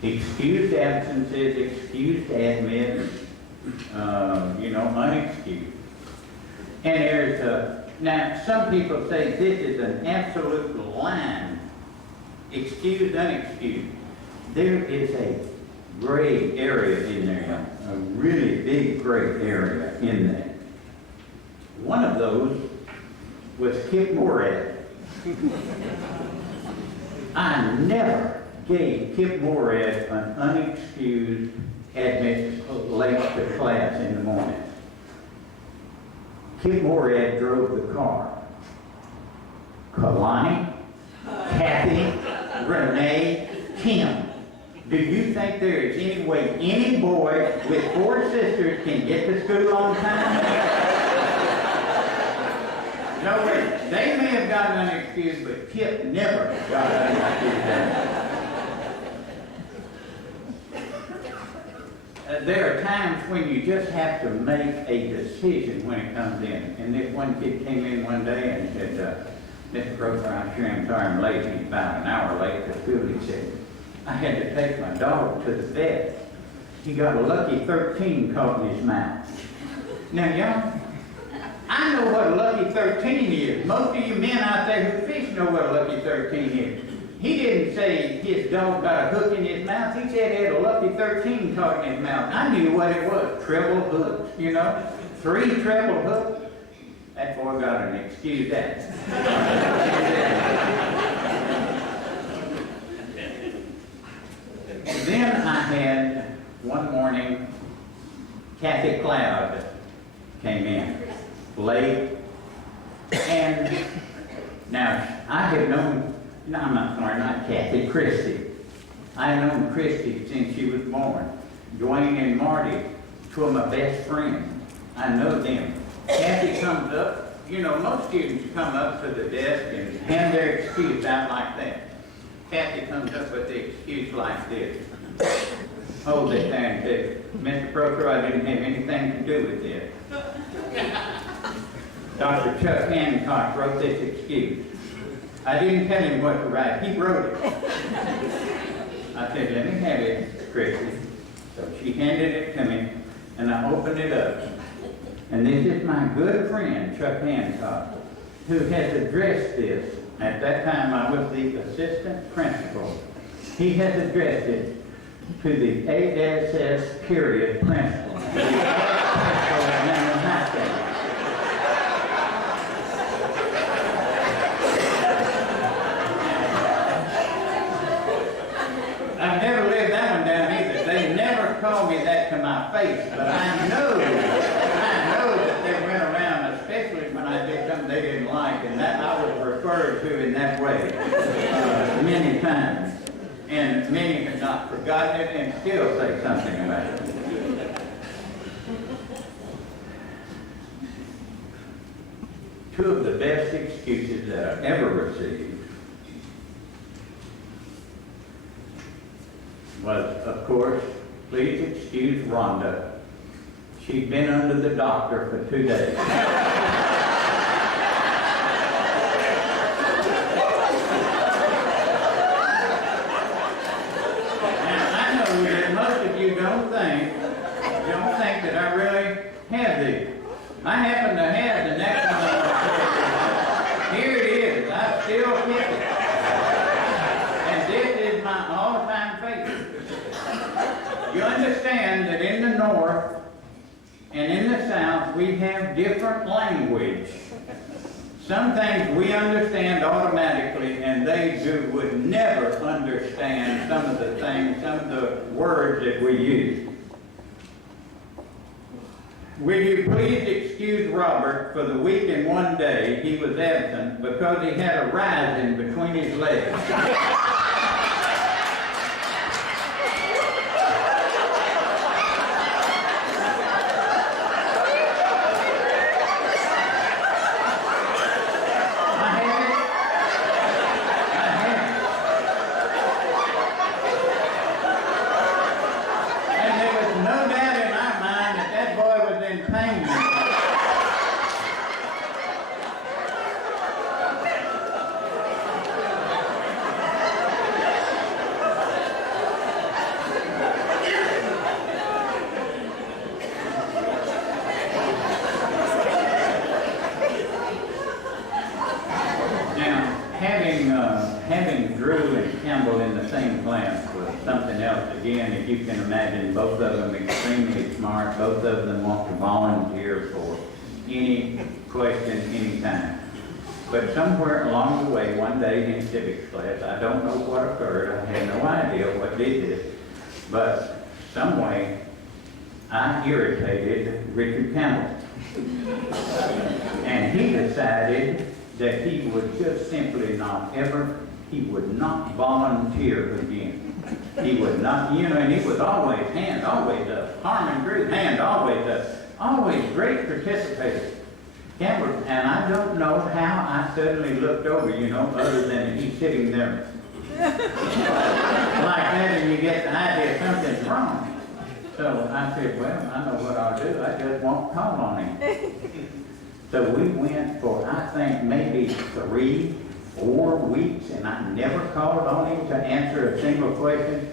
excused absences, excused admits, unexcused. And there's now some people say this is an absolute line, excused, unexcused. There is a gray area in there, a really big gray area in there. One of those was Kip Morad. I never gave Kip Morad an unexcused admit late to class in the morning. Kip Morad drove the car. Kalani, Kathy, Renee, Kim. Do you think there is any way any boy with 4 sisters can get to school on time? No way. They may have gotten unexcused, but Kip never got unexcused. There are times when you just have to make a decision when it comes in. And this one kid came in one day and said, Mr. Prothro, I'm sure I'm sorry I'm late. He's about an hour late to school. He said, I had to take my dog to the vet. He got a lucky 13 caught in his mouth. Now, y'all, I know what a lucky 13 is. Most of you men out there who fish know what a lucky 13 is. He didn't say his dog got a hook in his mouth. He said he had a lucky 13 caught in his mouth. I knew what it was. Treble hooks, 3 treble hooks. That boy got an excuse that. Then I had one morning, Kathy Cloud came in late, and now I had known, no, I'm not sorry, not Kathy, Christy. I had known Christy since she was born. Dwayne and Marty, 2 of my best friends. I know them. Kathy comes up, you know, most students come up to the desk and hand their excuse out like that. Kathy comes up with the excuse like this. Hold it there and says, Mr. Prothro, I didn't have anything to do with this. Dr. Chuck Hancock wrote this excuse. I didn't tell him what to write, he wrote it. I said, let me have it, Christy. So she handed it to me, and I opened it up. And this is my good friend, Chuck Hancock, who has addressed this. At that time, I was the assistant principal. He has addressed it to the ASS period principal. The principal at Menlo High School. I've never lived that one down either. They never called me that to my face, but I know that they went around, especially when I did something they didn't like, and that I was referred to in that way many times. And many have not forgotten it and still say something about it. Two of the best excuses that I ever received was, of course, please excuse Rhonda. She'd been under the doctor for 2 days. Now, I know that most of you don't think that I really have these. I happen to have the next one I'm going to tell you about. Here it is. I still keep it. And this is my all-time favorite. You understand that in the North and in the South, we have different language. Some things we understand automatically, and they would never understand some of the things, some of the words that we use. Will you please excuse Robert for the week and 1 day he was absent because he had a rising between his legs? Having Drew and Campbell in the same class was something else. Again, if you can imagine, both of them extremely smart. Both of them want to volunteer for any question, anytime. But somewhere along the way, one day in civics class, I don't know what occurred. I had no idea what did this. But some way, I irritated Richard Campbell. And he decided that he would just simply he would not volunteer again. He would not, and he was always, hand always up. Harmon Drew, hand always up. Always great participator. Campbell, and I don't know how I suddenly looked over, other than he's sitting there like that, and you get the idea something's wrong. So I said, well, I know what I'll do. I just won't call on him. So we went for, I think, maybe 3, 4 weeks, and I never called on him to answer a single question.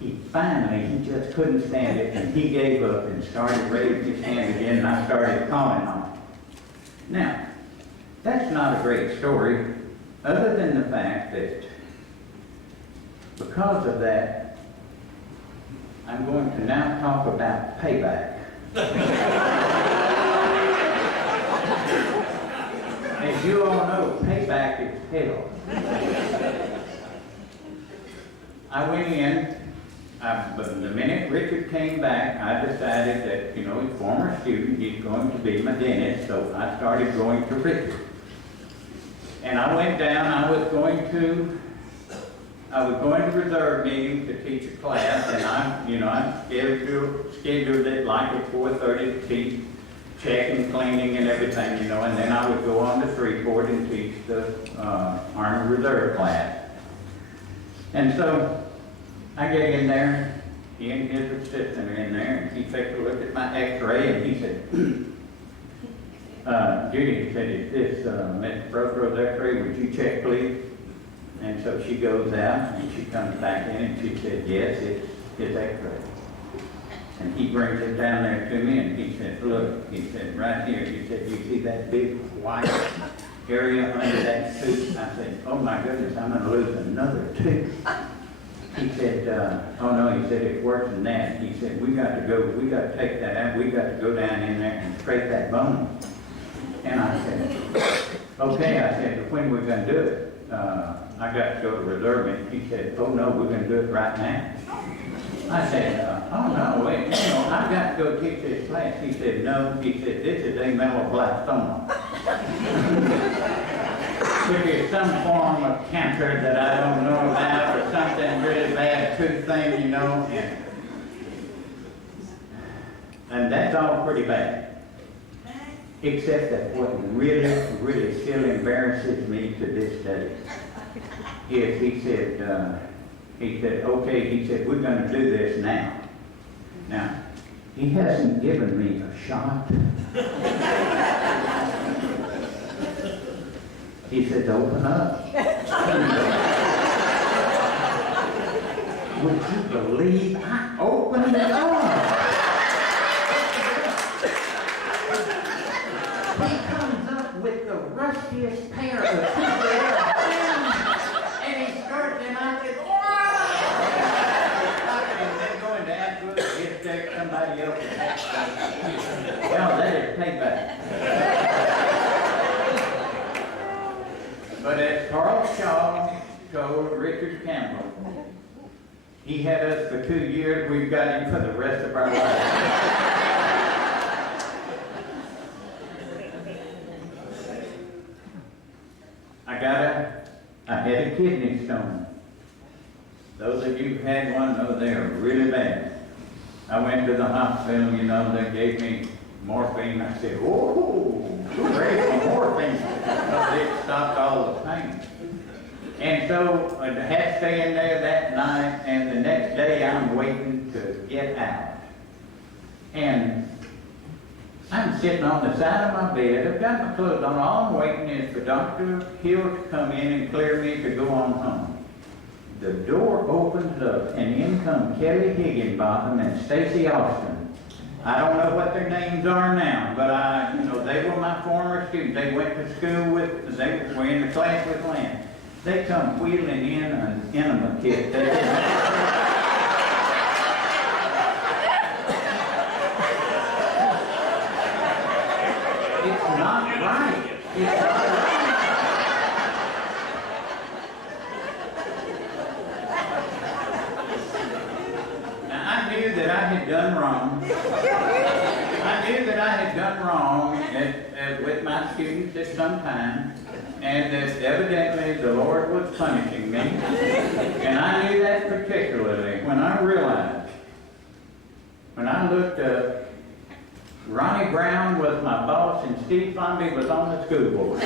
He just couldn't stand it, and he gave up and started raising his hand again, and I started calling on him. Now, that's not a great story, other than the fact that because of that, I'm going to now talk about payback. As you all know, payback is hell. I went in, but the minute Richard came back, I decided that, you know, he's a former student, he's going to be my dentist, so I started going to Richard. And I went down, I was going to reserve meeting to teach a class, and I scheduled it like at 4:30 to teach checking, cleaning, and everything, you know, and then I would go on to Freeport and teach the Army Reserve class. And so I get in there, he and his assistant are in there, and he takes a look at my x-ray, and he said, Judy, he said, is this Mr. Prothro's x-ray, would you check, please? And so she goes out, and she comes back in, and she said, yes, it's his x-ray. And he brings it down there to me, and he said, look, he said, right here, he said, you see that big white area under that tooth? I said, oh my goodness, I'm going to lose another tooth. He said, oh no, he said, it's worse than that. He said, we got to take that out, we got to go down in there and scrape that bone. And I said, okay, I said, when we're going to do it? I got to go to reserve it. He said, oh no, we're going to do it right now. I said, oh no, wait, I've got to go teach this class. He said, no, he said, this is ameloblastoma. Which is some form of cancer that I don't know about, or something really bad tooth thing, you know. And that's all pretty bad. Except that what really, really still embarrasses me to this day is he said, okay, he said, we're going to do this now. Now, he hasn't given me a shot. He said, open up. Would you believe I opened it up? He comes up with the rustiest pair of teeth and he skirts, and I said, somebody else. Well, that is payback. But as Carl Shaw told Richard Campbell, he had us for 2 years, we've got him for the rest of our lives. I had a kidney stone. Those of you who had one know they're really bad. I went to the hospital, you know, they gave me morphine. I said, oh, great for morphine. Because it stopped all the pain. And so I had to stay in there that night, and the next day I'm waiting to get out. And I'm sitting on the side of my bed. I've got my clothes on. All I'm waiting is for Dr. Hill to come in and clear me to go on home. The door opens up, and in come Kelly Higginbotham and Stacy Austin. I don't know what their names are now, but they were my former students. They went to school they were in the class with Lynn. They come wheeling in an enema kit. It's not right. It's not right. I knew that I had done wrong. I knew that I had done wrong with my students at some time, and that evidently the Lord was punishing me. And I knew that particularly when I realized, when I looked up, Ronnie Brown was my boss and Steve Fomby was on the school board.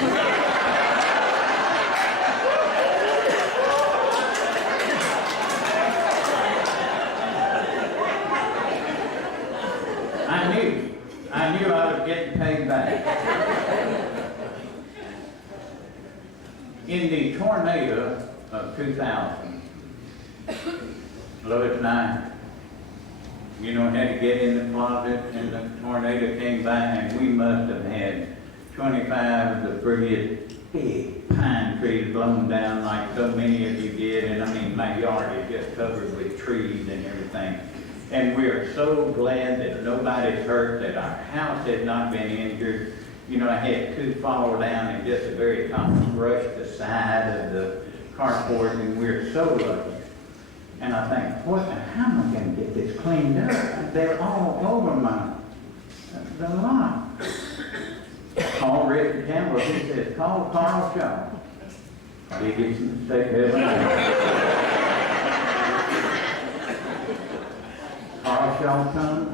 I knew I was getting paid back. In the tornado of 2000, Lois and I, had to get in the closet, and the tornado came by, and we must have had 25 of the prettiest big pine trees blown down like so many of you did, and I mean, my yard is just covered with trees and everything. And we are so glad that nobody's hurt, that our house has not been injured. You know, I had 2 fall down and just a very top brushed the side of the carport, and we're so lucky. And I think, how am I going to get this cleaned up? They're all over the lawn. Call Richard Campbell, he says, call Carl Shaw. Biggest mistake ever made. Carl Shaw comes,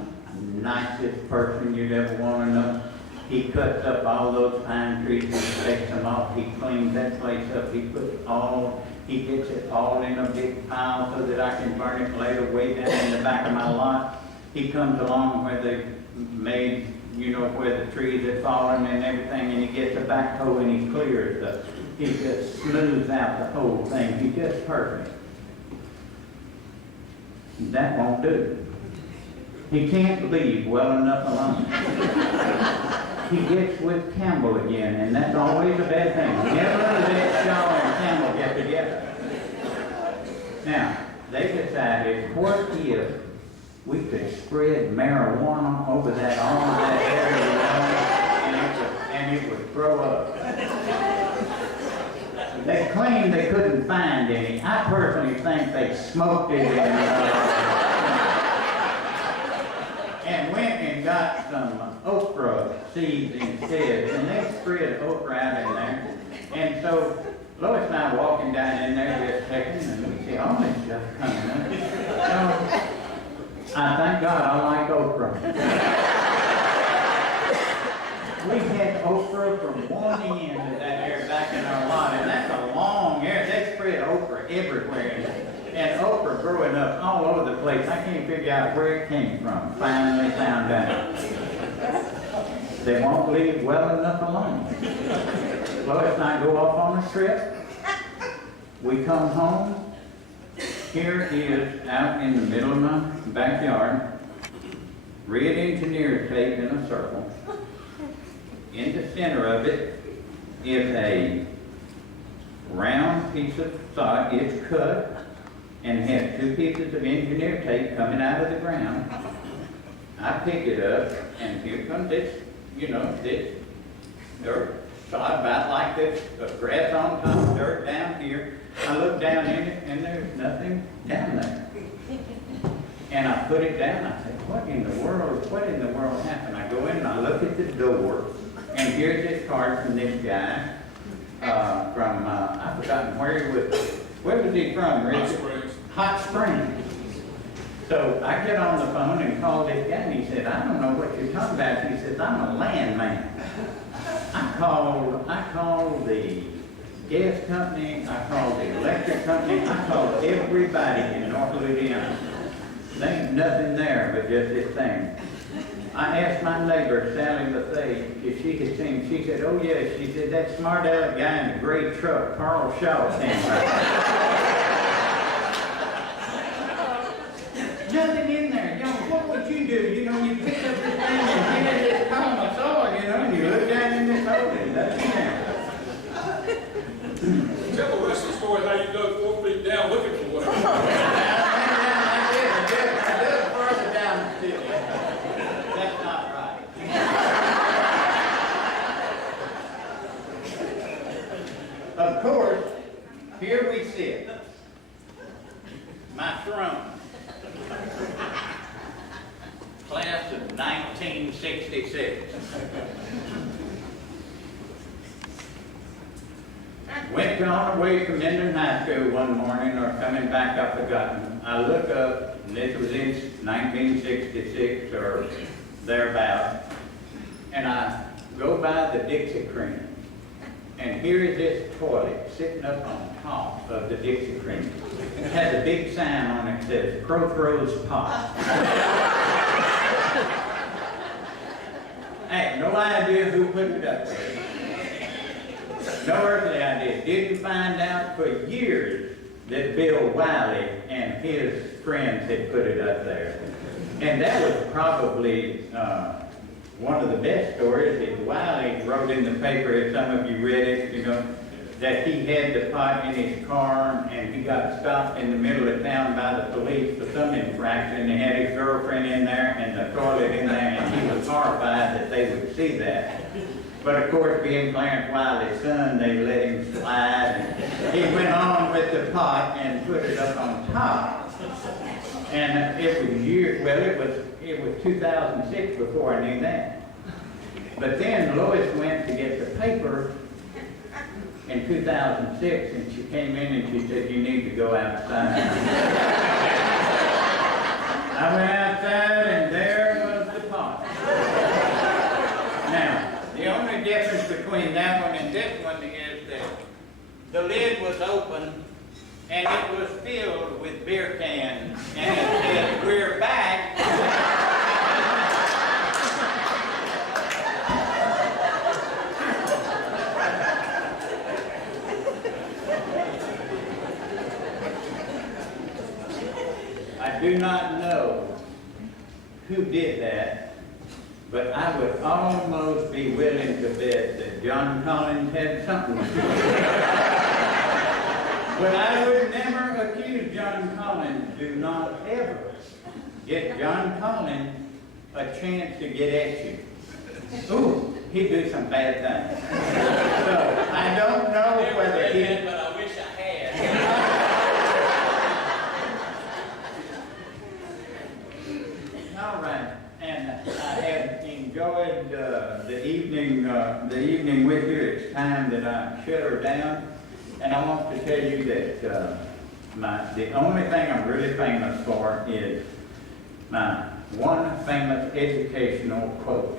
nicest person you'd ever want to know. He cuts up all those pine trees and takes them off. He cleans that place up. He gets it all in a big pile so that I can burn it later way down in the back of my lot. He comes along where they made, you know, where the trees had fallen and everything, and he gets a backhoe and he clears he just smooths out the whole thing. He's just perfect. That won't do. He can't leave well enough alone. He gets with Campbell again, and that's always a bad thing. Never let Shaw and Campbell get together. Now, they decided, what if we could spread marijuana over that area, and it would grow up. They claimed they couldn't find any. I personally think they smoked it and went and got some okra seeds instead, and they spread okra out in there. And so Lois and I walking down in there just checking, and we see all this stuff coming up. So I thank God I like okra. We had okra from one end of that area back in our lot, and that's a long area. They spread okra everywhere. And okra growing up all over the place. I can't figure out where it came from. Finally found out. They won't leave well enough alone. Lois and I go off on a trip. We come home. Here is out in the middle of my backyard, red engineer tape in a circle. In the center of it is a round piece of sod. It's cut and has 2 pieces of engineer tape coming out of the ground. I pick it up, and here comes this, you know, this dirt sod about like this, grass on top, dirt down here. I look down in it, and there's nothing down there. And I put it down. I said, what in the world happened? I go in and I look at the door, and here's this card from this guy from, I've forgotten where was he from, Richard? Hot Springs. Hot Springs. So I get on the phone and call this guy, and he said, I don't know what you're talking about. He says, I'm a landman. I called the gas company, I called the electric company, I called everybody in North Louisiana. There ain't nothing there but just this thing. I asked my neighbor, Sally Lefay, if she had seen. She said, oh yes. She said, that smart aleck guy in the gray truck, Carl Shaw, standing right. Nothing in there. You know, what would you do? You know, you pick up this thing and get this column of soil, you know, and you look down in this hole and nothing there. Tell the rest of the story how you dug 4 feet down looking for whatever. I did further down the field. That's not right. Of course, here we sit. My throne. Class of 1966. Went on our way from Minden High School one morning, or coming back up the Gutton. I look up, and this was in 1966 or thereabouts, and I go by the Dixie Cream. And here is this toilet sitting up on top of the Dixie Cream. It has a big sign on it that says Prothro's Pot. I had no idea who put it up there. No earthly idea. Didn't find out for years that Bill Wiley and his friends had put it up there. And that was probably one of the best stories that Wiley wrote in the paper, if some of you read it, you know, that he had the pot in his car and he got stopped in the middle of town by the police for some infraction. They had his girlfriend in there and the toilet in there, and he was horrified that they would see that. But of course, being Clarence Wiley's son, they let him slide. And he went on with the pot and put it up on top. And it was 2006 before I knew that. But then Lois went to get the paper in 2006, and she came in and she said, "You need to go outside." I went outside, and there was the pot. Now, the only difference between that one and this one is that the lid was open and it was filled with beer cans, and it said, "We're back." I do not know who did that, but I would almost be willing to bet that John Collins had something to do with it. But I would never accuse John Collins. Do not ever get John Collins a chance to get at you. Ooh, he'd do some bad things. So I don't know whether he... But I wish I had. All right, and I have enjoyed the evening with you. It's time that I shut her down, and I want to tell you that the only thing I'm really famous for is my one famous educational quote.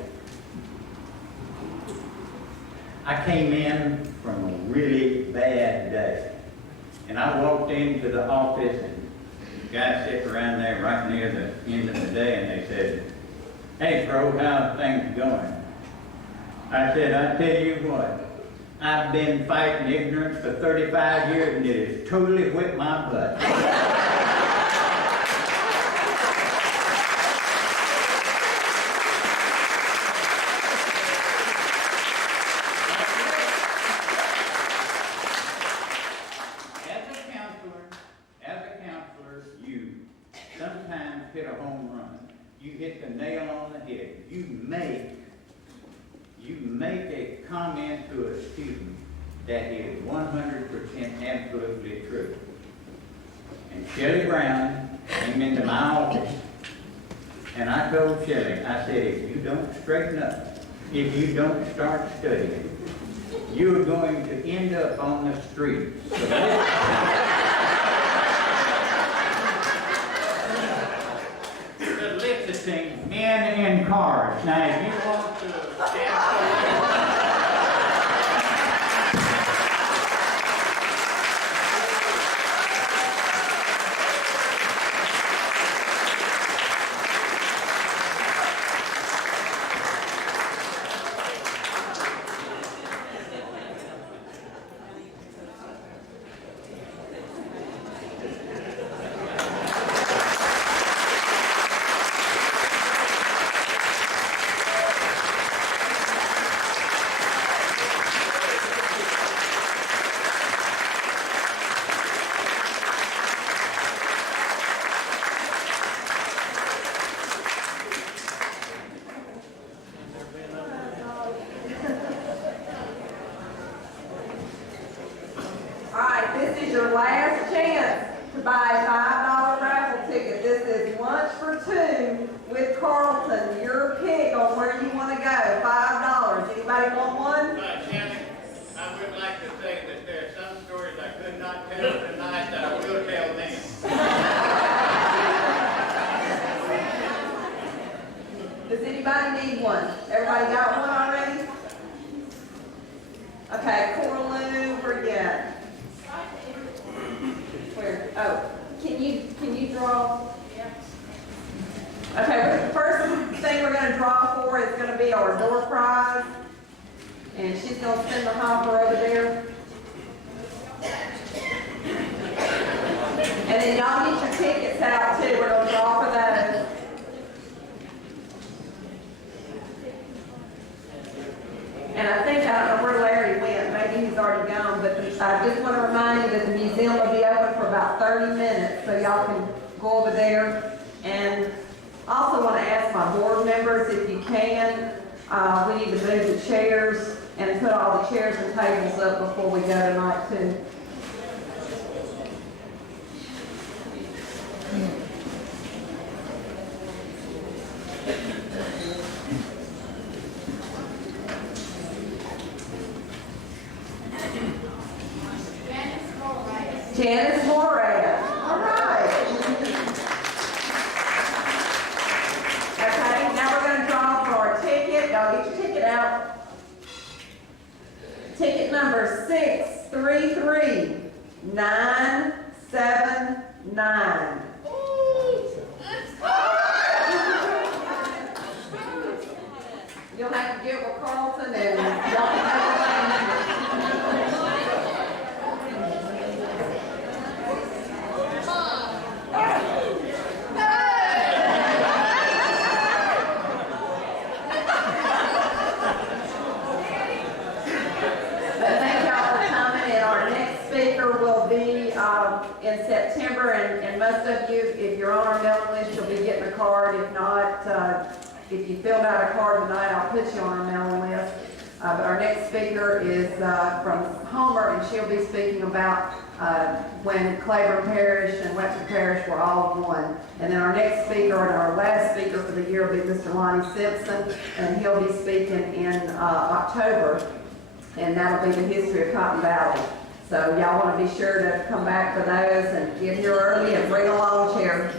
I came in from a really bad day, and I walked into the office, and guys sitting around there right near the end of the day, and they said, "Hey, Pro, how's things going?" I said, "I tell you what, I've been fighting ignorance for 35 years, and it has totally whipped my butt." Sometimes hit a home run. You hit the nail on the head. You make a comment to a student that is 100% absolutely true. And Shelley Brown came into my office, and I told Shelley, I said, if you don't straighten up, if you don't start studying, you're going to end up on the street. Men in cars. Now, if you want to your last chance to buy a $5 raffle ticket. This is lunch for two with Carleton. Your pick on where you want to go. $5. Anybody want one? Shannon, I would like to say that there are some stories I could not tell tonight that I will tell them. Does anybody need one? Everybody got one already? Okay, Coraloo, where you at? Where? Oh, can you draw? Okay, the first thing we're going to draw for is going to be our door prize. And she's going to send the hopper over there. And then y'all get your tickets out too. We're going to draw for those. And I think, I don't know where Larry went. Maybe he's already gone. But I just want to remind you that the museum will be open for about 30 minutes, so y'all can go over there. And also want to ask my board members, if you can, we need to move the chairs and put all the chairs and tables up before we go tonight too. Janice Moran. All right. Okay, now we're going to draw for our ticket. Y'all get your ticket out. Ticket number 633979. You'll have to get with Carleton and y'all can have in September, and most of you, if you're on our mailing list, you'll be getting a card. If not, if you filled out a card tonight, I'll put you on our mailing list. But our next speaker is from Homer, and she'll be speaking about when Carleton Parish and Webster Parish were all one. And then our next speaker and our last speaker for the year will be Mr. Lonnie Simpson, and he'll be speaking in October, and that'll be the history of Cotton Valley. So y'all want to be sure to come back for those and get here early and bring a lawn chair.